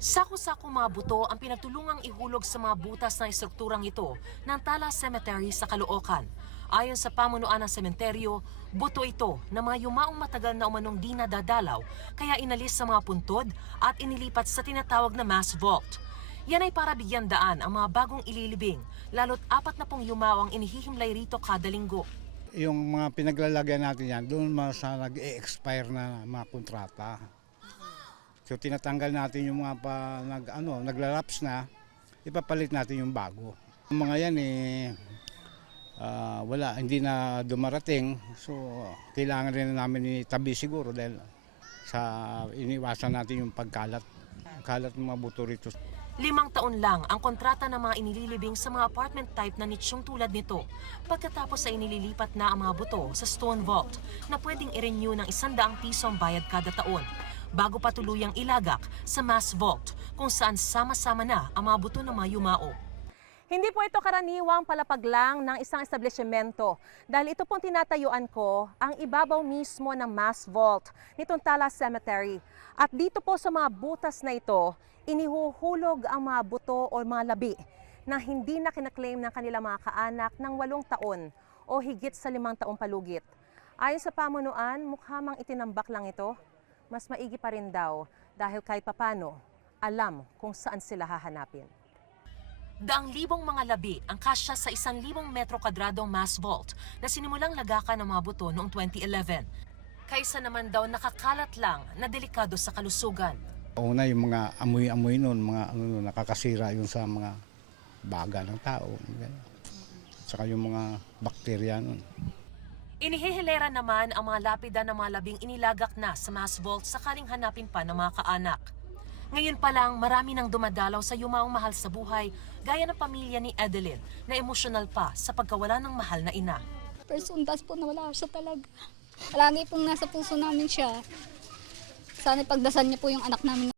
Sako-sako mga buto ang pinagtulungang ihulog sa mga butas na estrukturang ito ng Tala Cemetery sa Caloocan. Ayon sa pamunuan ng sementeryo, buto ito na mga yumaong matagal na umanong di nadadalaw kaya inalis sa mga puntod at inilipat sa tinatawag na mass vault. Yan ay para bigyan daan ang mga bagong ililibing, lalo't 40 yumao ang inihihimlay rito kada linggo. Yung mga pinaglalagyan natin yan, doon sa nag-e-expire na mga kontrata. So tinatanggal natin yung mga naglalaps na, ipapalit natin yung bago. Yung mga yan hindi na dumarating. So kailangan rin namin itabi siguro dahil sa iniwasan natin yung kalat ng mga buto rito. 5 taon lang ang kontrata ng mga inililibing sa mga apartment type na nichong tulad nito. Pagkatapos ay inililipat na ang mga buto sa stone vault na pwedeng i-renew ng 100 piso ang bayad kada taon, bago pa tuluyang ilagak sa mass vault kung saan sama-sama na ang mga buto ng mga yumao. Hindi po ito karaniwang palapag lang ng isang establishmento dahil ito pong tinatayuan ko ang ibabaw mismo ng mass vault nitong Tala Cemetery. At dito po sa mga butas na ito, inihuhulog ang mga buto o mga labi na hindi na kinaklaim ng kanilang mga kaanak ng 8 taon o higit sa 5 taong palugit. Ayon sa pamunuan, mukha mang itinambak lang ito, mas maigi pa rin daw dahil kahit papano, alam kung saan sila hahanapin. Daang libong mga labi ang kasya sa 1,000 metro kwadradong mass vault na sinimulang lagakan ng mga buto noong 2011. Kaysa naman daw nakakalat lang na delikado sa kalusugan. Una yung mga amoy-amoy noon, mga nakakasira yun sa mga baga ng tao. Saka yung mga bakterya noon. Inihihilera naman ang mga lapida ng mga labing inilagak na sa mass vault sakaling hanapin pa ng mga kaanak. Ngayon pa lang, marami nang dumadalaw sa yumaong mahal sa buhay, gaya ng pamilya ni Adeline na emosyonal pa sa pagkawala ng mahal na ina. Persuntas po na wala siya talaga. Lagi pong nasa puso namin siya. Sana pagdasal niya po yung anak namin.